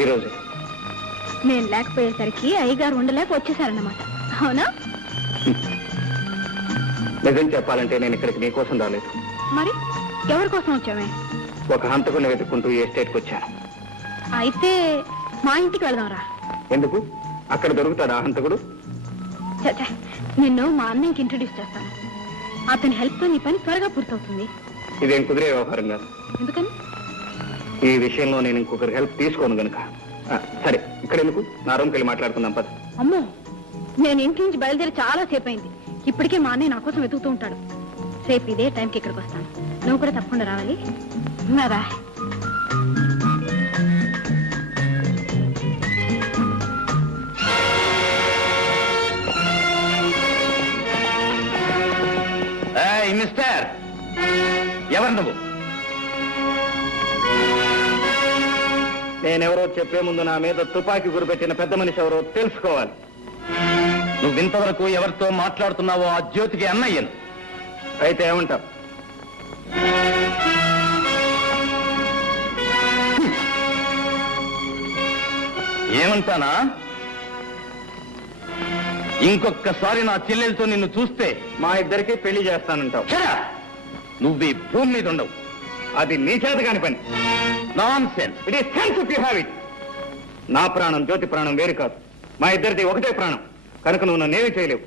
ఈ రోజు నేను లేకపోయేసరికి అయ్యగారు ఉండలేక వచ్చేసారన్నమాట. అవునా? నిజం చెప్పాలంటే నేను ఇక్కడికి నీకోసం రాలేదు. మరి ఎవరి కోసం వచ్చావే? ఒక హంతకుని వెతుక్కుంటూ ఈ ఎస్టేట్కి వచ్చాను. అయితే మా ఇంటికి వెళదాంరా. ఎందుకు? అక్కడ దొరుకుతాడా హంతకుడు? చచ్చా, నిన్ను మా అన్నయ్యకి ఇంట్రడ్యూస్ చేస్తాను. అతని హెల్ప్తో నీ పని త్వరగా పూర్తవుతుంది. ఇదేం కుదిరే వ్యవహారం కాదు. ఎందుకని? ఈ విషయంలో నేను ఇంకొకరి హెల్ప్ తీసుకోను గనుక. సరే, ఇక్కడ ఎందుకు? నా రూమ్కి వెళ్ళి మాట్లాడుకుందాం పద. అమ్మో, నేను ఇంటి నుంచి బయలుదేరి చాలా సేపు అయింది. ఇప్పటికే మా అన్నయ్య నా కోసం వెతుకుతూ ఉంటాడు. రేపు ఇదే టైంకి ఇక్కడికి వస్తాను. నువ్వు కూడా తప్పకుండా రావాలి. రా. మిస్టర్, ఎవరు నువ్వు? నేనెవరో చెప్పే ముందు నా మీద తుపాకీ గురిపెట్టిన పెద్ద మనిషి ఎవరో తెలుసుకోవాలి. నువ్వు ఇంతవరకు ఎవరితో మాట్లాడుతున్నావో ఆ జ్యోతికి అన్నయ్యను. అయితే ఏమంటావు? ఏమంటానా? ఇంకొకసారి నా చెల్లెలతో నిన్ను చూస్తే మా ఇద్దరికి పెళ్లి చేస్తానంటావు. నువ్వు ఈ భూమి మీద ఉండవు. అది నీ చేత కాని పని. Nonsense. It is sense if you have it. నా ప్రాణం జ్యోతి ప్రాణం వేరు కాదు. మా ఇద్దరిది ఒకటే ప్రాణం. కనుక నువ్వు నన్నేమీ చేయలేవు.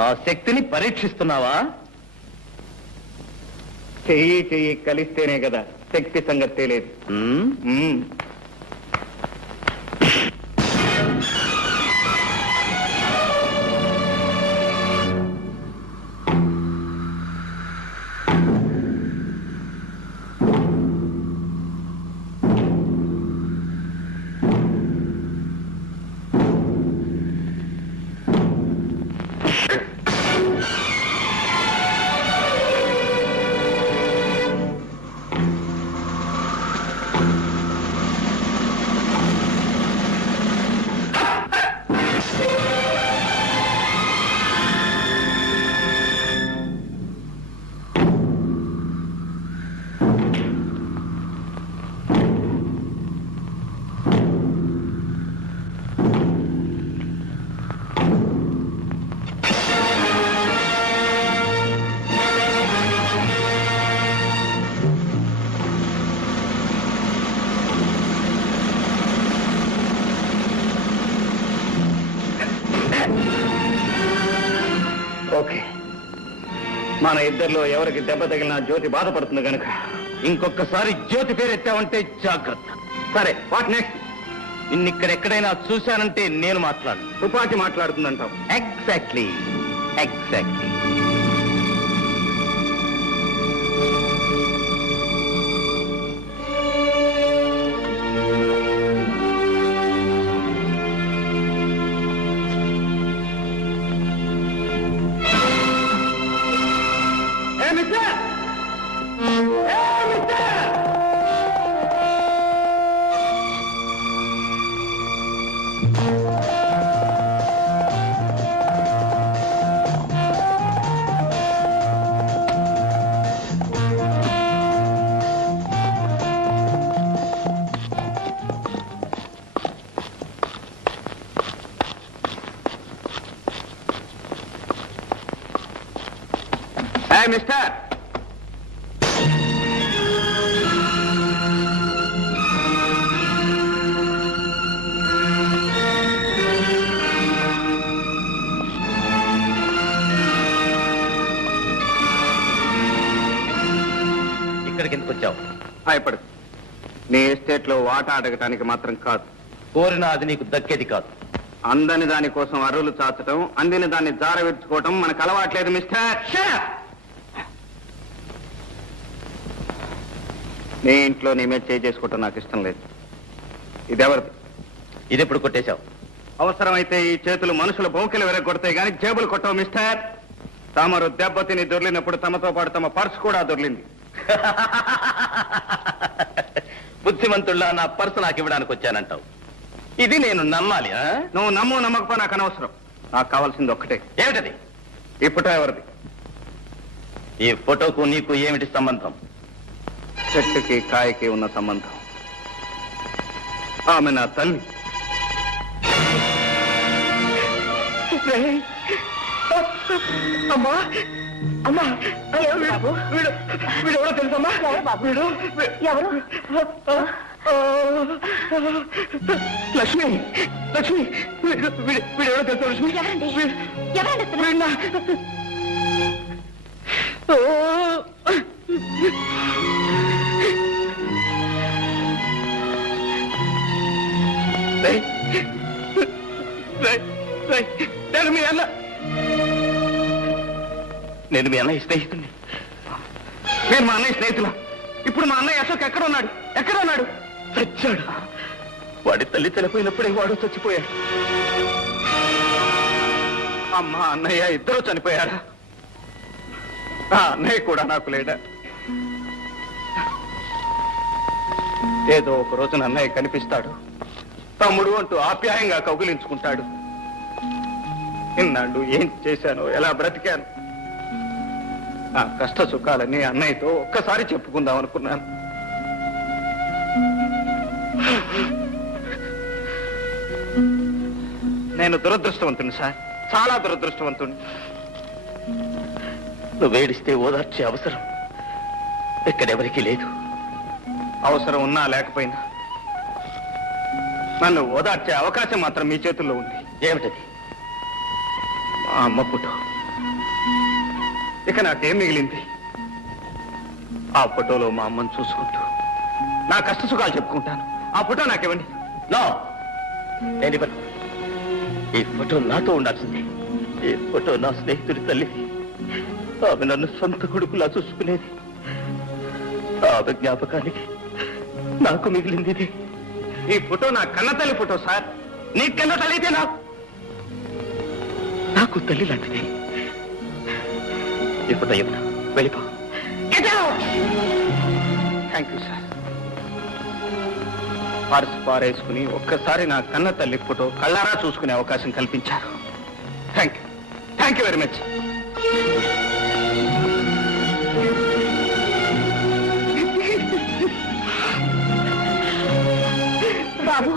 నా శక్తిని పరీక్షిస్తున్నావా? చెయ్యి చెయ్యి కలిస్తేనే కదా శక్తి సంగతి తెలియదు. ఓకే, మన ఇద్దరిలో ఎవరికి దెబ్బ తగిలినా జ్యోతి బాధపడుతుంది కనుక ఇంకొకసారి జ్యోతి పేరు ఎత్తావంటే జాగ్రత్త. సరే, వాట్ నెక్స్ట్? నిన్నిక్కడ ఎక్కడైనా చూశానంటే నేను మాట్లాడు. తుపాకి మాట్లాడుతుందంటావు. Exactly exactly. మిస్టర్, ఇక్కడికి ఎందుకు వచ్చావు? భయపడు. నీ ఎస్టేట్ లో వాటా అడగటానికి మాత్రం కాదు. కోరిన అది నీకు దక్కేది కాదు. అందని దానికోసం అరువులు చాచటం, అందిన దాన్ని జార విరుచుకోవటం మనకు అలవాట్లేదు మిస్టర్. నీ ఇంట్లో నీ మీద చేసుకోవటం నాకు ఇష్టం లేదు. ఇదెవరిది? ఇది ఎప్పుడు కొట్టేశావు? అవసరమైతే ఈ చేతులు మనుషుల బౌకెలు వెరగొడతాయి కానీ జేబులు కొట్టవు మిస్టర్. తమరు దెబ్బతిని దొర్లినప్పుడు తమతో పాటు తమ పర్సు కూడా దొర్లింది. బుద్ధిమంతుల్లా నా పర్సు నాకు ఇవ్వడానికి వచ్చానంటావు. ఇది నేను నమ్మాలి? నువ్వు నమ్ము నమ్మకపో నాకు అనవసరం. నాకు కావాల్సింది ఒక్కటే. ఏమిటది? ఈ ఫోటో ఎవరిది? ఈ ఫోటోకు నీకు ఏమిటి సంబంధం? చెట్టుకి కాయకి ఉన్న సంబంధం. ఆమె నా తల్లి. అమ్మా అమ్మా, వీడు ఎవరో తెలుసమ్మా? వీడు ఎవరు? లక్ష్మి, లక్ష్మి, వీడు ఎవరో తెలుసా? లక్ష్మి, నేను మీ అన్న, నేను మీ అన్నయ్య స్నేహితుడిని. నేను మా అన్నయ్య స్నేహితులా? ఇప్పుడు మా అన్నయ్య అశోక్ ఎక్కడ ఉన్నాడు? ఎక్కడ ఉన్నాడు? చచ్చాడు. వాడి తల్లి చనిపోయినప్పుడే వాడు చచ్చిపోయాడు. అమ్మ అన్నయ్య ఇద్దరూ చనిపోయారా? ఆ అన్నయ్య కూడా నాకు లేడా? ఏదో ఒక రోజున అన్నయ్య కనిపిస్తాడు, తమ్ముడు అంటూ ఆప్యాయంగా కౌగిలించుకుంటాడు. ఇన్నాళ్ళు ఏం చేశానో, ఎలా బ్రతికాను, నా కష్ట సుఖాలన్నీ అన్నయ్యతో ఒక్కసారి చెప్పుకుందాం అనుకున్నాను. నేను దురదృష్టవంతుని సార్, చాలా దురదృష్టవంతుని. నువ్వేడిస్తే ఓదార్చే అవసరం ఎక్కడెవరికీ లేదు. అవసరం ఉన్నా లేకపోయినా నన్ను ఓదార్చే అవకాశం మాత్రం మీ చేతుల్లో ఉంది. ఏమిటది? మా అమ్మ ఫోటో. ఇక నాకేం మిగిలింది? ఆ ఫోటోలో మా అమ్మను చూసుకుంటూ నా కష్ట సుఖాలు చెప్పుకుంటాను. ఆ ఫోటో నాకివ్వండి. నో, నేను ఇవ్వను. ఈ ఫోటో నాతో ఉండాల్సిందే. ఈ ఫోటో నా స్నేహితుడి తల్లిది. ఆమె నన్ను సొంత కొడుకులా చూసుకునేది. ఆమె జ్ఞాపకానికి నాకు మిగిలింది ఇది. ఈ ఫోటో నా కన్న తల్లి ఫోటో సార్. నీ కన్న తల్లి అయితే నాకు తల్లి లాంటిది. ఈ ఫోటో ఇవ్వను, వెళ్ళిపో. Thank you sir. పర్సు పారేసుకుని ఒక్కసారి నా కన్న తల్లి ఫోటో కళ్ళారా చూసుకునే అవకాశం కల్పించారు. Thank you, thank you very much. బాబు,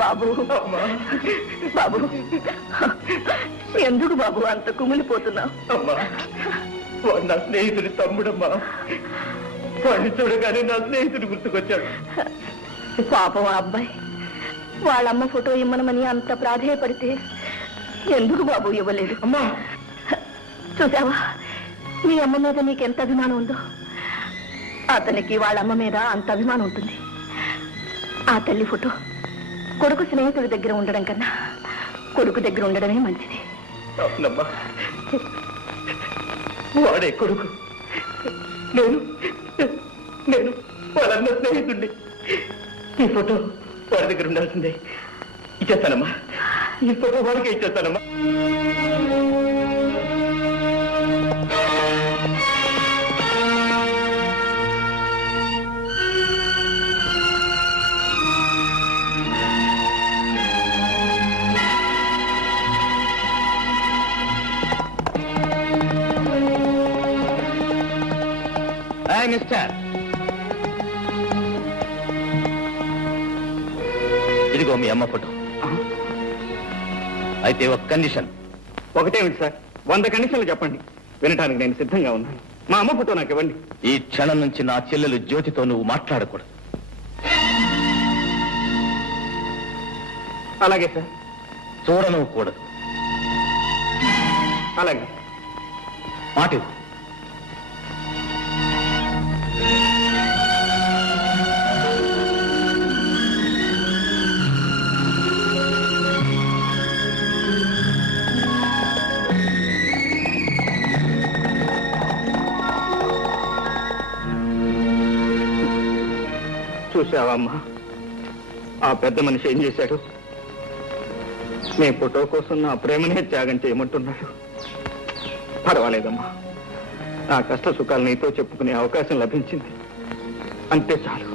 బాబు, బాబు, ఎందుకు బాబు అంత కుమిలిపోతున్నావు? అమ్మా, వాడు నా స్నేహితుడి తమ్ముడమ్మా. వాడిని చూడగానే నా స్నేహితుడు గుర్తుకొచ్చాడు. పాపం ఆ అబ్బాయి వాళ్ళమ్మ ఫోటో ఇమ్మనమని అంత ప్రాధేయపడితే ఎందుకు బాబు ఇవ్వలేదు? అమ్మా, చూసావా మీ అమ్మ మీద నీకెంత అభిమానం ఉందో? అతనికి వాళ్ళమ్మ మీద అంత అభిమానం ఉంటుంది. ఆ తల్లి ఫోటో కొడుకు స్నేహితుడి దగ్గర ఉండడం కన్నా కొడుకు దగ్గర ఉండడమే మంచిది. అవునమ్మా, వాడే కొడుకు. నేను వాళ్ళన్న స్నేహితుడిని. ఈ ఫోటో వాడి దగ్గర ఉండాల్సిందే. ఇచ్చేస్తానమ్మా, ఈ ఫోటో వాడికే ఇచ్చేస్తానమ్మా. మిస్టర్, ఇదిగో మీ అమ్మ ఫోటో. అయితే ఒక కండిషన్. ఒకటేమిటి సార్? 100 కండిషన్లు చెప్పండి, వినటానికి నేను సిద్ధంగా ఉన్నాను. మా అమ్మ ఫోటో నాకు ఇవ్వండి. ఈ క్షణం నుంచి నా చెల్లెలు జ్యోతితో నువ్వు మాట్లాడకూడదు. అలాగే సార్. చూడను కూడదు. అలాగే. మాట చూసావా అమ్మా, ఆ పెద్ద మనిషి ఏం చేశాడు? నీ ఫోటో కోసం నా ప్రేమనే త్యాగం చేయమంటున్నాడు. పర్వాలేదమ్మా, నా కష్ట సుఖాలు నీతో చెప్పుకునే అవకాశం లభించింది, అంతే చాలు.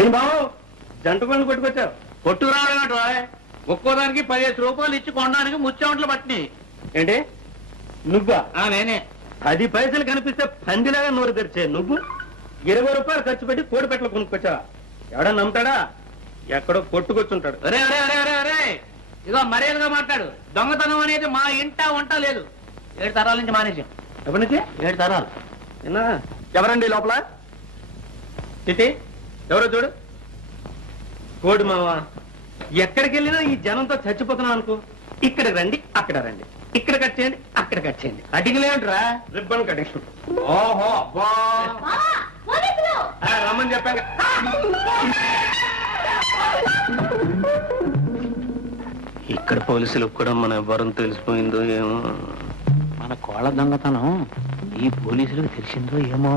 ఏం బావు జంట పనులు కొట్టుకొచ్చావు? కొట్టుకు రావడం ఒక్కోదానికి 15 రూపాయలు ఇచ్చి కొనడానికి ముచ్చెమట్లు పట్టినాయి. ఏంటి నువ్వా? నేనే. 10 పైసలు కనిపిస్తే పందిలాగా నోరు తెరిచే నువ్వు 20 రూపాయలు ఖర్చు పెట్టి కోడి పెట్టలు కొనుక్కొచ్చా. ఎవడా నమ్ముతాడా? ఎక్కడో కొట్టుకొచ్చుంటాడు. అరే అరే అరే అరే అరే ఇదో మర్యాదగా మాట్లాడు. దొంగతనం అనేది మా ఇంట వంట లేదు. 7 తరాల నుంచి మానేసాం. ఎప్పటి నుంచి? 7 తరాలు. విన్నా? ఎవరండి లోపల? చిట్టి ఎవరో చూడు. కోడి మావా, ఎక్కడికి వెళ్ళినా ఈ జనంతో చచ్చిపోతున్నాం అనుకో. ఇక్కడికి రండి, అక్కడ రండి, ఇక్కడ కట్ చేయండి, అక్కడ కట్ చేయండి. కటింగ్ ఏంట్రా? Ribbon cutting. ఓహో అబ్బా రమ్మని చెప్పాను. ఇక్కడ పోలీసులకు కూడా మన వరం తెలిసిపోయిందో ఏమో. మన కోళ్ళ దొంగతనం ఈ పోలీసులకు తెలిసిందో ఏమో.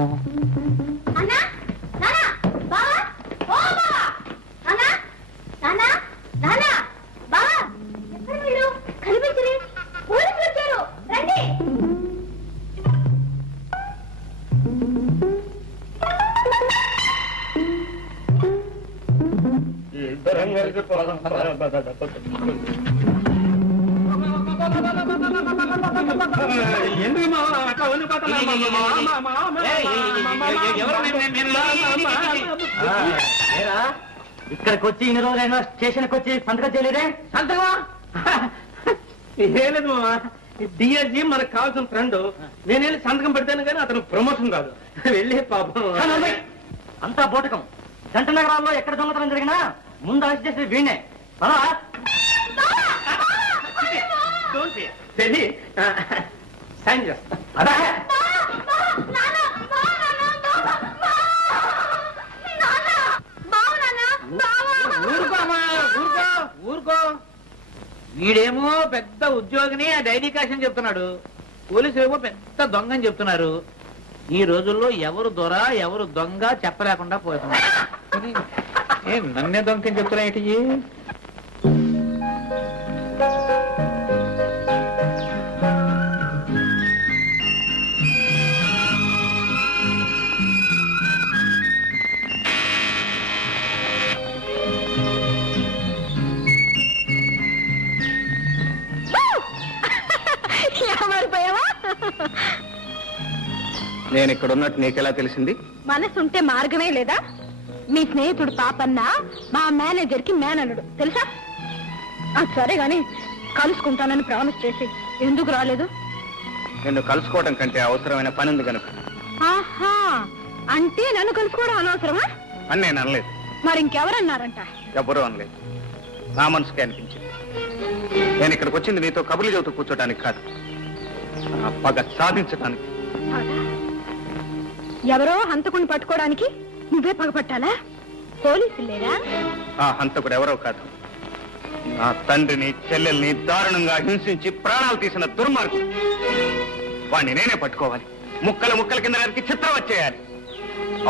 ఇద్దరం కలిసి పోదాం. ఎందుకు అట్లా ఇక్కడికి వచ్చి ఇన్ని రోజులైనా స్టేషన్కి వచ్చి సంతకం చేయలేదే? సంతకమా? ఏం లేదు మామా, డిఎస్జీ మనకు కావాల్సిన ఫ్రెండ్. నేను వెళ్ళి సంతకం పెడతాను కానీ అతను ప్రమోషన్ కాదు. వెళ్ళి పాపం. అంతా బోటకం. జంట నగరాల్లో ఎక్కడ దొంగతనం జరిగినా ముందు అరెస్ట్ చేసేది వీణే. వెళ్ళి సైన్ చేస్తా. ఊరుకో. వీడేమో పెద్ద ఉద్యోగిని ఆ డైరీ కాషన్ చెప్తున్నాడు. పోలీసులు ఏమో పెద్ద దొంగని చెప్తున్నారు. ఈ రోజుల్లో ఎవరు దొర ఎవరు దొంగ చెప్పలేకుండా పోతున్నారు. నన్నే దొంగని చెప్తున్నా ఏంటి? నేను ఇక్కడ ఉన్నట్టు నీకెలా తెలిసింది? మనసుంటే మార్గమే లేదా? మీ స్నేహితుడు పాపన్న మా మేనేజర్ కి మేనల్లుడు తెలుసా? సరే గాని కలుసుకుంటానని ప్రామిస్ చేసి ఎందుకు రాలేదు? నిన్ను కలుసుకోవడం కంటే అవసరమైన పని ఉంది కనుక. ఆహా, అంటే నన్ను కలుసుకోవడం అనవసరమా అని నేను అనలేదు. మరి ఇంకెవరన్నారంట? ఎవరూ అనలేదు. నా మనసుకే అనిపించింది. నేను ఇక్కడికి వచ్చింది నీతో కబుర్లు చెబుతూ కూర్చోడానికి కాదు, నా పగ సాధించడానికి. ఎవరో హంతకుని పట్టుకోవడానికి నువ్వే పగపట్టాలా? పోలీసులు లేరా? ఆ హంతకుడు ఎవరో కాదు, నా తండ్రిని చెల్లెల్ని దారుణంగా హింసించి ప్రాణాలు తీసిన దుర్మార్గుడు. వాణ్ణి నేనే పట్టుకోవాలి, ముక్కల ముక్కల కింద నరికి చిత్రం వచ్చేయాలి.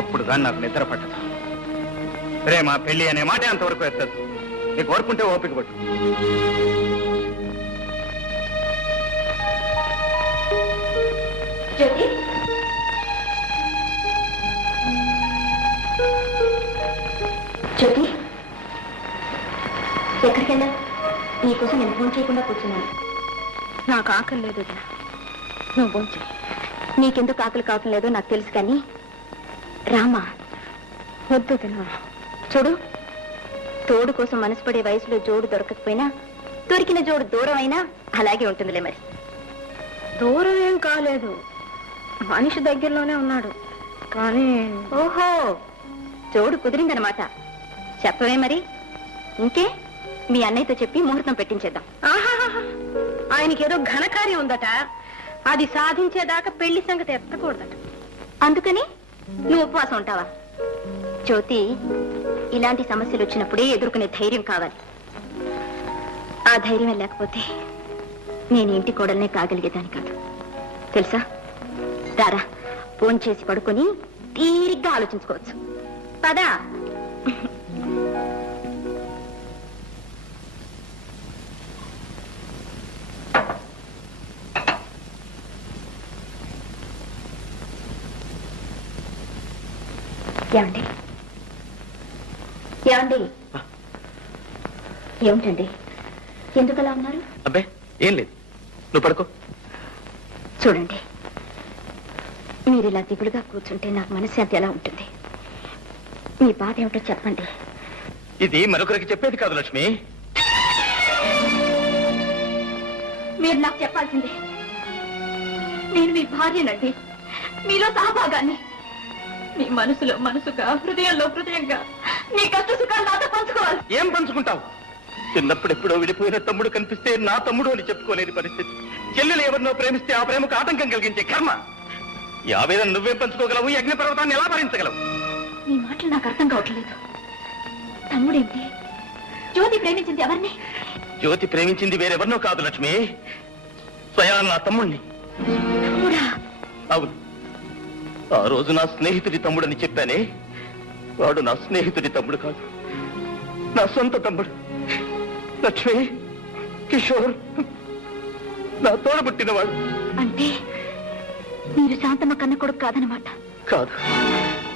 అప్పుడు దాన్ని నాకు నిద్ర పట్టదు. ప్రేమ పెళ్లి అనే మాట అంతవరకు ఎత్తదు. నీకు ఓర్పుంటే ఓపిక పట్టు. జ్యోతి, ఎక్కడికి వెళ్ళా? నీకోసం నేను ఫోన్ చేయకుండా కూర్చున్నాను. నాకు ఆకలి లేదు, నువ్వు ఫోన్ చేయి. నీకెందుకు ఆకలి కావటం లేదో నాకు తెలుసు కానీ రామా వద్దు తినవా. చూడు, తోడు కోసం మనసు పడే వయసులో జోడు దొరకకపోయినా దొరికిన జోడు దూరం అయినా అలాగే ఉంటుందిలే. మరి దూరం ఏం కాలేదు, మనిషి దగ్గరలోనే ఉన్నాడు కానీ. ఓహో, జోడు కుదిరిందనమాట. చెప్పవే మరి. ఇంకే మీ అన్నయ్యతో చెప్పి ముహూర్తం పెట్టించేద్దాం. ఆయనకేదో ఘనకార్యం ఉందట, అది సాధించేదాకా పెళ్లి సంగతి ఎత్తకూడదట. అందుకని నువ్వు ఉపవాసం ఉంటావా? జ్యోతి, ఇలాంటి సమస్యలు వచ్చినప్పుడే ఎదుర్కొనే ధైర్యం కావాలి. ఆ ధైర్యం లేకపోతే నేను ఇంటి కోడల్నే కాగలిగేదాన్ని కాదు తెలుసా. రారా, ఫోన్ చేసి పడుకొని తీరిగ్గా ఆలోచించుకోవచ్చు. పదా. ఏమండి ఏమండి? ఏమిటండి ఎందుకలా ఉన్నారు? అబ్బే ఏం లేదు, నువ్వు పడుకో. చూడండి, మీరు ఇలా దిగులుగా కూర్చుంటే నాకు మనశ్శాంతి ఎలా ఉంటుంది? మీ బాధ ఏమిటో చెప్పండి. ఇది మరొకరికి చెప్పేది కాదు లక్ష్మి. మీరు నాకు చెప్పాల్సిందే. నేను మీ భార్యనండి, మీలో సహభాగాన్ని. మీ మనసులో మనసుగా, హృదయంలో హృదయంగా మీ కష్ట సుఖాలు నాతో పంచుకోవాలి. ఏం పంచుకుంటావు? చిన్నప్పుడెప్పుడో విడిపోయిన తమ్ముడు కనిపిస్తే నా తమ్ముడు అని చెప్పుకోలేని పరిస్థితి. చెల్లెలు ఎవరినో ప్రేమిస్తే ఆ ప్రేమకు ఆటంకం కలిగించే కర్మ. ఈ ఆవేదన నువ్వే పంచుకోగలవు, ఈ అగ్నిపర్వతాన్ని ఎలా భరించగలవు? మీ మాటలు నాకు అర్థం కావట్లేదు. తమ్ముడేంటి? జ్యోతి ప్రేమించింది ఎవరిని? జ్యోతి ప్రేమించింది వేరెవరినో కాదు లక్ష్మి, స్వయాన నా తమ్ముణ్ణి. తమ్ముడా? అవును, ఆ రోజు నా స్నేహితుడి తమ్ముడని చెప్పానే, వాడు నా స్నేహితుడి తమ్ముడు కాదు, నా సొంత తమ్ముడు. లక్ష్మి, కిషోర్ నా తోడబుట్టినవాడు. అంటే మీరు శాంతమ్మ కన్న కొడుకు కాదనమాట? కాదు,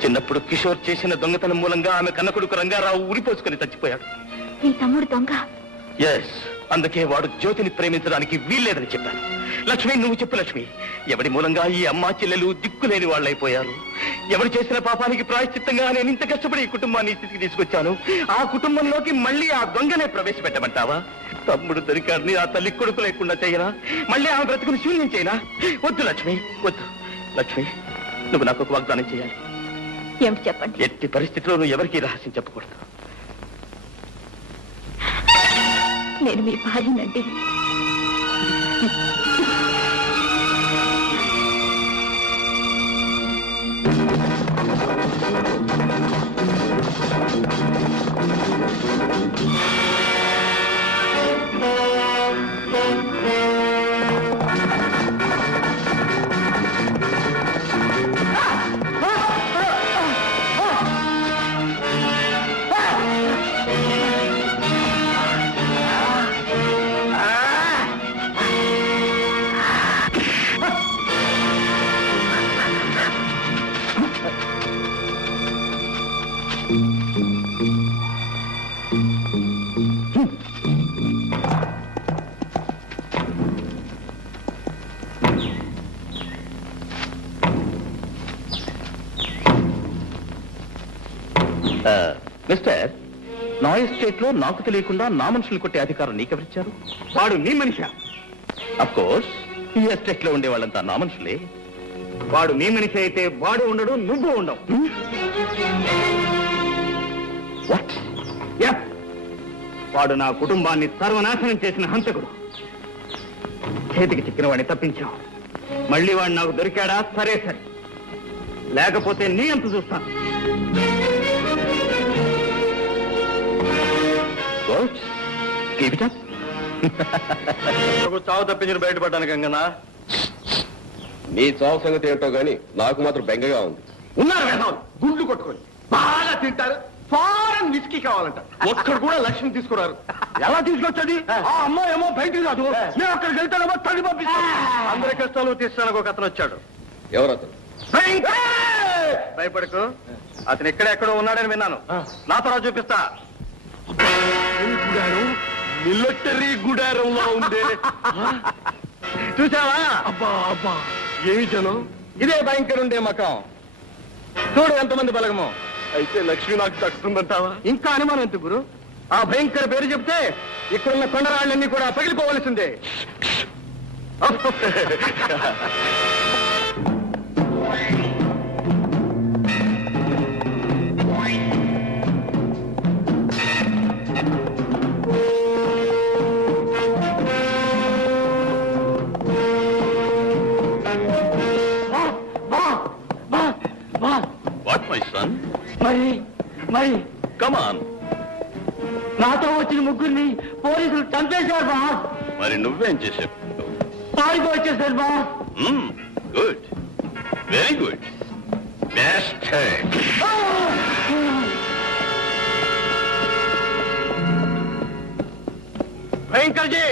చిన్నప్పుడు కిషోర్ చేసిన దొంగతనం మూలంగా ఆమె కన్న కొడుకు రంగారావు ఉరిపోసుకుని చచ్చిపోయాడు. మీ తమ్ముడు దొంగ? ఎస్, అందుకే వాడు జ్యోతిని ప్రేమించడానికి వీల్లేదని చెప్పాను. లక్ష్మి, నువ్వు చెప్పు లక్ష్మి, ఎవడి మూలంగా ఈ అమ్మా చెల్లెలు దిక్కులేని వాళ్ళైపోయారు? ఎవరు చేసిన పాపానికి ప్రాయశ్చిత్తంగా నేను ఇంత కష్టపడి ఈ కుటుంబాన్ని స్థితికి తీసుకొచ్చాను. ఆ కుటుంబంలోకి మళ్ళీ ఆ దొంగనే ప్రవేశపెట్టమంటావా? తమ్ముడు దొరికాడిని ఆ తల్లి కొడుకు లేకుండా చేయనా? మళ్ళీ ఆమె బ్రతుకుని శూన్యం చేయనా? వద్దు లక్ష్మి, వద్దు. లక్ష్మి, నువ్వు నాకు ఒక వాగ్దానం చేయాలి. ఏమిటి చెప్పండి. ఎట్టి పరిస్థితిలో నువ్వు ఎవరికీ రహస్యం చెప్పకూడదు. నేను మీ భార్యనండి. మిస్టర్, నా ఎస్టేట్ లో నాకు తెలియకుండా నా మనుషులు కొట్టే అధికారం నీకెవరిచ్చారు? వాడు నీ మనిషా? అఫ్ కోర్స్, ఈ ఎస్టేట్ లో ఉండే వాళ్ళంతా నా మనుషులే. వాడు నీ మనిషి అయితే వాడు ఉండడు, నువ్వు ఉండవు. వాట్? వాడు నా కుటుంబాన్ని సర్వనాశనం చేసిన హంతకుడు. చేతికి చిక్కిన వాడిని తప్పించావు. మళ్ళీ వాడు నాకు దొరికాడా? సరే సరే, లేకపోతే నీ అంత చూస్తాను. చావు తప్పించిన బయటపడ్డాను గంగనా. నీ చావు సంగతి ఏంటో గాని నాకు మాత్రం బెంగగా ఉంది. ఉన్నారు వేసాలు, గుండ్లు కొట్టుకొని బాగా తింటారు. ఫారెన్ విస్కీ కావాలంట. ఒక్కడు కూడా లక్ష్మి తీసుకున్నారు. ఎలా తీసుకొచ్చది? ఆ అమ్మాయి ఏమో బయటికి రాదు, నేను అక్కడికి వెళ్తానేమో తల్లి పంపిస్తాను. అందరి కష్టాలు తీస్తానికి ఒక అతను వచ్చాడు. ఎవరతను? భయపడకు, అతను ఎక్కడెక్కడో ఉన్నాడని విన్నాను. నా తర్వాత చూపిస్తా. మిలిటరీ గుడారంలో ఉండే. చూసావా? అబ్బా అబ్బా, ఏమి జనం! ఇదే భయంకరుండే మకం. చూడు ఎంతమంది బలగమో. అయితే లక్ష్మి నాకు దక్కుతుందంటావా? ఇంకా అనుమానం ఎందుకు గురు? ఆ భయంకర పేరు చెప్తే ఇక్కడున్న కొండరాళ్ళన్నీ కూడా పగిలిపోవలసిందే. What my son? మరి కమ్ ఆన్. నాతో వచ్చిన ముగ్గురిని పోలీసులు చంపేశారు బాస్. మరి నువ్వేం చేసావు? పారిపో వచ్చేసారు boss. Good, very good. Best. భయంకర్ జీ.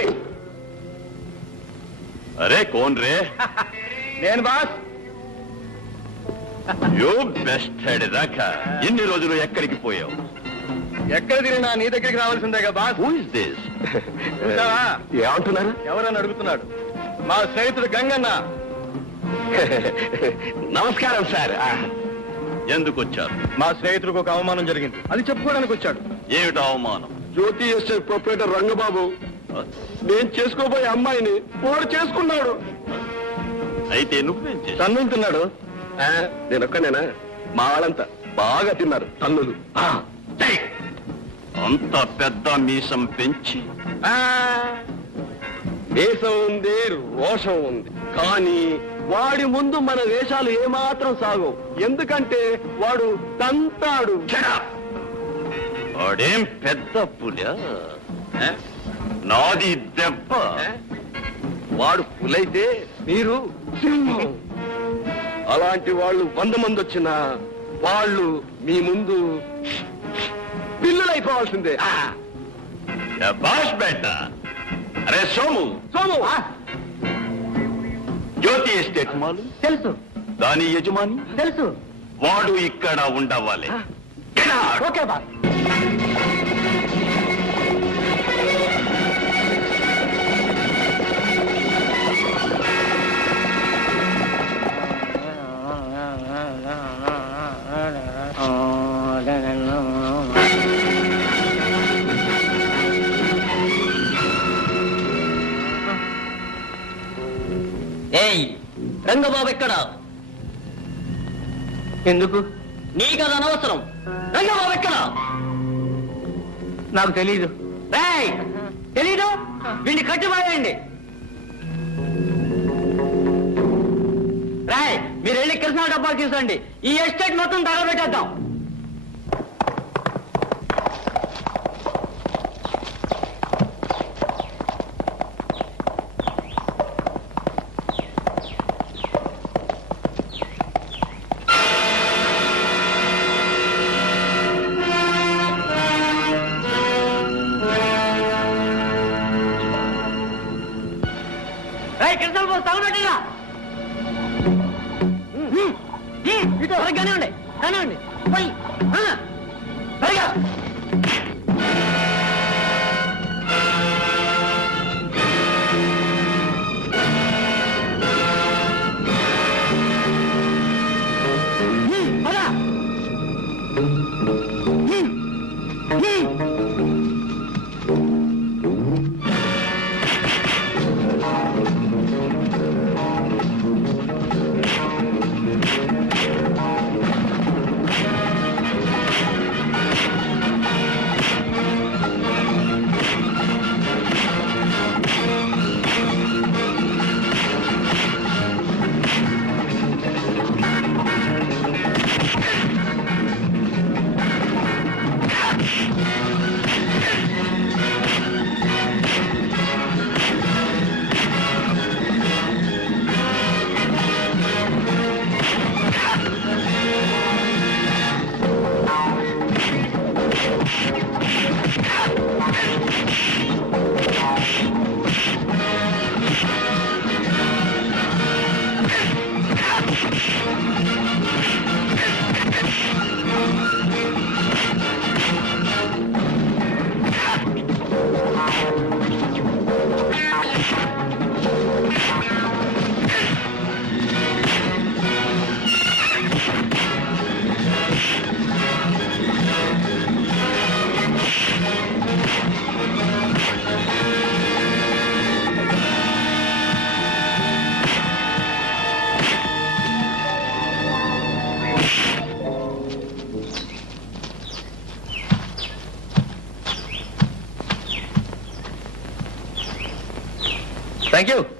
అరే కోన్ రే? నేను బాస్. యూ బెస్ట్ హెడ్ రాక. ఎన్ని రోజులు ఎక్కడికి పోయావు? ఎక్కడ తిరిగినా నీ దగ్గరికి రావాల్సిందేగా బాస్. Who is this? చూసావా ఏమంటున్నారు? ఎవరని అడుగుతున్నాడు. మా స్నేహితుడు గంగన్న. నమస్కారం సార్. ఎందుకు వచ్చారు? మా స్నేహితుడికి ఒక అవమానం జరిగింది, అది చెప్పుకోవడానికి వచ్చాడు. ఏమిటి అవమానం? జ్యోతి ఎస్టేట్ ప్రొపరేటర్ రంగబాబు నేను చేసుకోబోయే అమ్మాయిని వాడు చేసుకున్నాడు. అయితే నువ్వేం చేశావు? తన్నుతున్నాడు. నేను ఒక్కనేనా? మా వాళ్ళంతా బాగా తిన్నారు తన్నులు. అంత పెద్ద మీసం పెంచి దేశం ఉంది, రోషం ఉంది, కానీ వాడి ముందు మన వేషాలు ఏమాత్రం సాగవు. ఎందుకంటే వాడు తంతాడు. వాడేం పెద్ద పులా? నాది దెబ్బ. వాడు పులైతే మీరు సింహం. అలాంటి వాళ్ళు 100 మంది వచ్చినా వాళ్ళు మీ ముందు పిల్లులైపోవాల్సిందే. బాష్ బేట. అరే సోము, సోము జ్యోతి ఎస్టేట్ మాలు తెలుసు దాని యజమాని తెలుసు. వాడు ఇక్కడ ఉండవాలి. Okay boss. ఏయ్ రంగబాబు ఎక్కడ? ఎందుకు? నీకది అనవసరం. రంగబాబు ఎక్కడ? నాకు తెలీదు. రేయ్ తెలీదు? వీడిని కట్టిపారేయండి. రాయ్ మీరు వెళ్ళి కృష్ణా డబ్బాలు తీసుకోండి. ఈ ఎస్టేట్ మొత్తం తగలబెట్టేద్దాం. కృష్ణ తగలబెట్టా. కానివ్వండి కానివ్వండి పోయి సరిగా.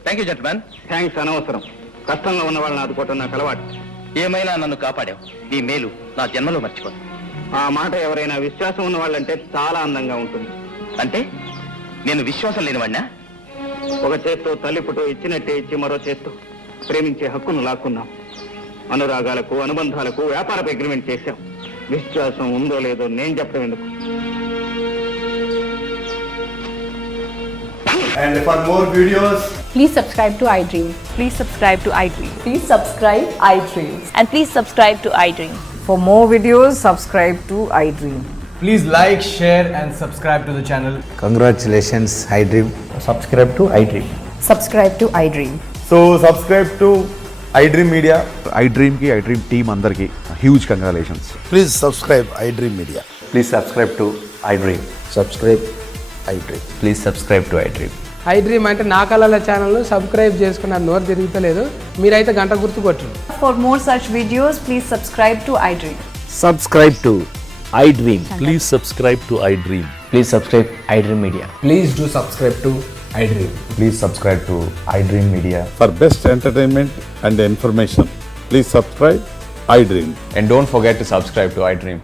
Thank you gentlemen. థ్యాంక్స్ అనవసరం. కష్టంలో ఉన్న వాళ్ళని ఆదుకోవటం నాకు అలవాటు. ఏమైనా నన్ను కాపాడావు. నీ మేలు నా జన్మలో మర్చిపోను. ఆ మాట ఎవరైనా విశ్వాసం ఉన్న వాళ్ళంటే చాలా అందంగా ఉంటుంది. అంటే నేను విశ్వాసం లేనివాడినా? ఒక చేత్తో తల్లి పుట్టు ఇచ్చినట్టే ఇచ్చి మరో చేత్తో ప్రేమించే హక్కును లాక్కున్నాం. అనురాగాలకు అనుబంధాలకు వ్యాపారపు అగ్రిమెంట్ చేశాం. విశ్వాసం ఉందో లేదో నేను చెప్పడం ఎందుకు. And for more videos, Please subscribe to iDream. Please subscribe to iDream. Please subscribe iDream. And please subscribe to iDream. For more videos, subscribe to iDream. Please like, share, and subscribe to the channel. Congratulations, iDream. Subscribe to iDream. Subscribe to iDream. So subscribe to iDream Media. iDream की iDream team अंदर की huge congratulations. Please subscribe iDream Media. Please subscribe to iDream. Subscribe iDream. Please subscribe to iDream. iDream అంటే నా కళల channel subscribe చేసుకున్న నోరు తిరుగుతలేదు మీరైతే గంట గుర్తు కొట్టండి. For more such videos, please subscribe to iDream. Subscribe to iDream. Please subscribe to iDream. Please subscribe iDream Media. Please do subscribe to iDream. Please subscribe to iDream Media. For best entertainment and information, please subscribe iDream. And don't forget to subscribe to iDream.